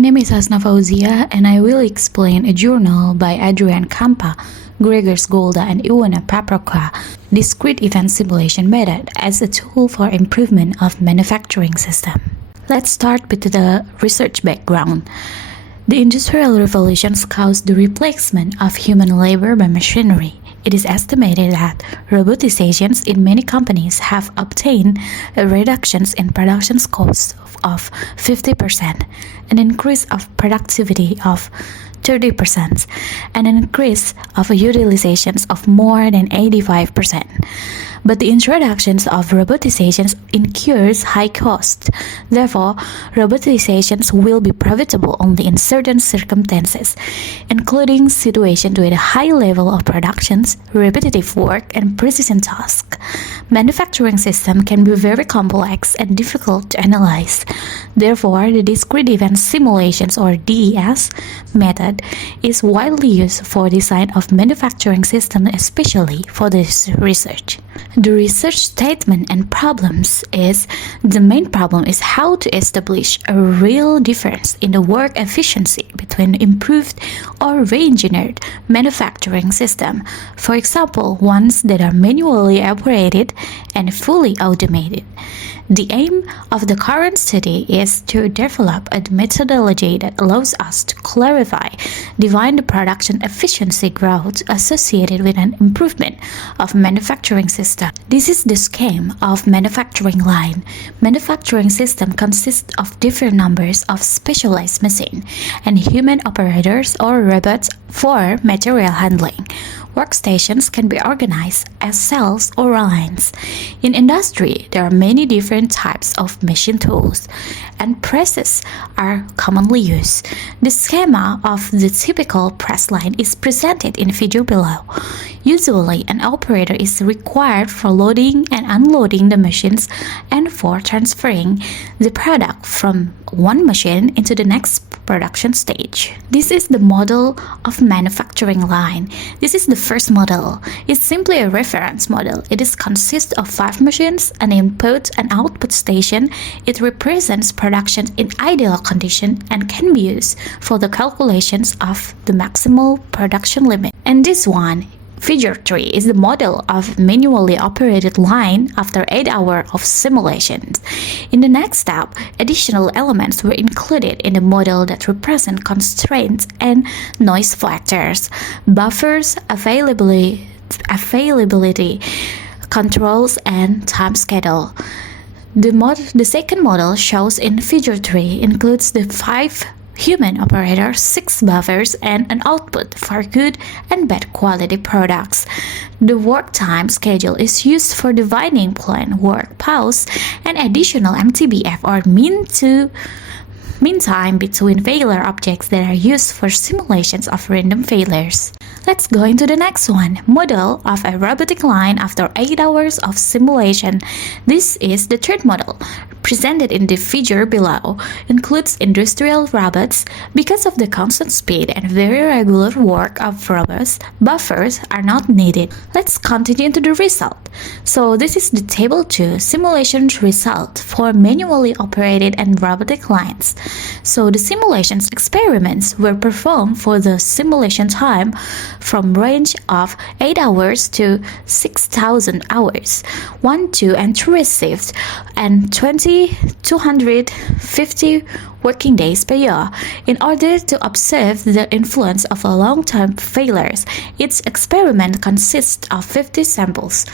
name is Hasna Fauziyah and I will explain a journal by Adrian Kampa, Grzegorz, Golda, and Iwona Paprocka, Discrete Event Simulation Method as a tool for improvement of manufacturing system. Let's start with the research background. The Industrial Revolutions caused the replacement of human labor by machinery. It is estimated that robotizations in many companies have obtained reductions in production costs of 50%, an increase of productivity of 30%, and an increase of utilizations of more than 85%. But the introductions of robotizations incurs high cost. Therefore, robotizations will be profitable only in certain circumstances, including situations with a high level of productions, repetitive work, and precision tasks. Manufacturing system can be very complex and difficult to analyze. Therefore, the discrete event simulations or DES method is widely used for design of manufacturing system, especially for this research. The research statement and problems is the main problem is how to establish a real difference in the work efficiency between improved or re-engineered manufacturing system, for example, ones that are manually operated and fully automated. The aim of the current study is to develop a methodology that allows us to clarify, define the production efficiency growth associated with an improvement of manufacturing system. This is the scheme of manufacturing line. Manufacturing system consists of different numbers of specialized machines and human operators or robots for material handling. Workstations can be organized as cells or lines. In industry, there are many different types of machine tools, and presses are commonly used. The schema of the typical press line is presented in figure below. Usually, an operator is required for loading and unloading the machines and for transferring the product from one machine into the next production stage. This is the model of manufacturing line. This is the first model. It's simply a reference model. It consists of 5 machines, an input and output station. It represents production in ideal condition and can be used for the calculations of the maximal production limit. And this one, Figure 3, is the model of manually operated line after 8 hours of simulations. In the next step, additional elements were included in the model that represent constraints and noise factors, buffers, availability, controls, and time schedule. The second model shows in Figure 3 includes the 5 human operators, 6 buffers, and an output for good and bad quality products. The work time schedule is used for dividing planned work pause and additional MTBF or mean time between failure objects that are used for simulations of random failures. Let's go into the next one, model of a robotic line after 8 hours of simulation. This is the third model, presented in the figure below, includes industrial robots. Because of the constant speed and very regular work of robots, buffers are not needed. Let's continue into the result. So this is the table 2 simulation result for manually operated and robotic lines. So the simulations experiments were performed for the simulation time from range of 8 hours to 6,000 hours, 1, 2, and 3 shifts, and 250 working days per year. In order to observe the influence of a long-term failures, each experiment consists of 50 samples.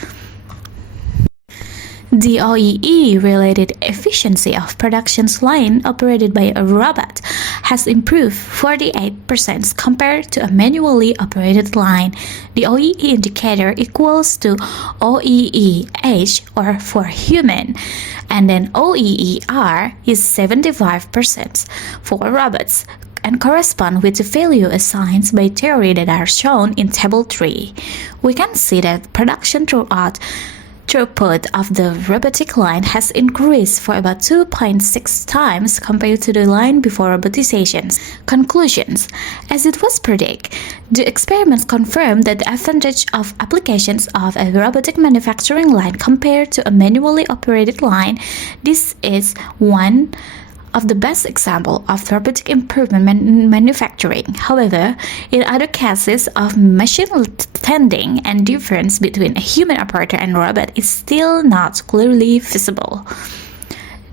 The OEE-related efficiency of production line operated by a robot has improved 48% compared to a manually operated line. The OEE indicator equals to OEE-H or for human, and then OEE-R is 75% for robots, and correspond with the value assigned by theory that are shown in Table 3. We can see that production throughput of the robotic line has increased for about 2.6 times compared to the line before robotizations. Conclusions. As it was predicted, the experiments confirmed that the advantage of applications of a robotic manufacturing line compared to a manually operated line, this is 1. of the best example of robotic improvement in manufacturing. However, in other cases of machine tending and difference between a human operator and robot is still not clearly visible.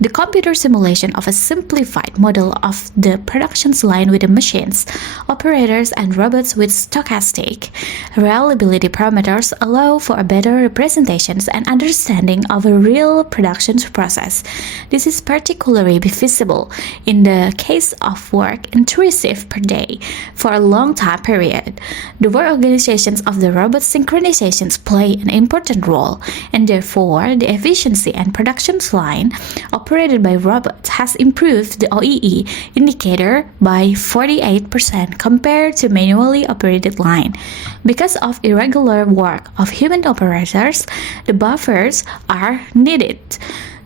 The computer simulation of a simplified model of the production line with the machines, operators, and robots with stochastic reliability parameters allow for a better representation and understanding of a real production process. This is particularly visible in the case of work intrusive per day for a long time period. The work organizations of the robot synchronizations play an important role, and therefore the efficiency and production line operated by robots has improved the OEE indicator by 48% compared to manually operated line. Because of irregular work of human operators, the buffers are needed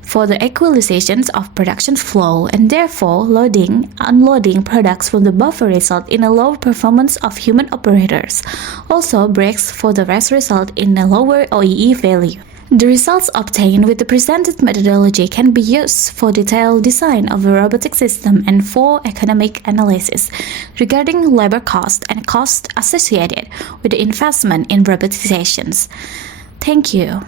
for the equalization of production flow, and therefore unloading products from the buffer result in a lower performance of human operators. Also, breaks for the rest result in a lower OEE value. The results obtained with the presented methodology can be used for detailed design of a robotic system and for economic analysis regarding labor cost and cost associated with the investment in robotizations. Thank you.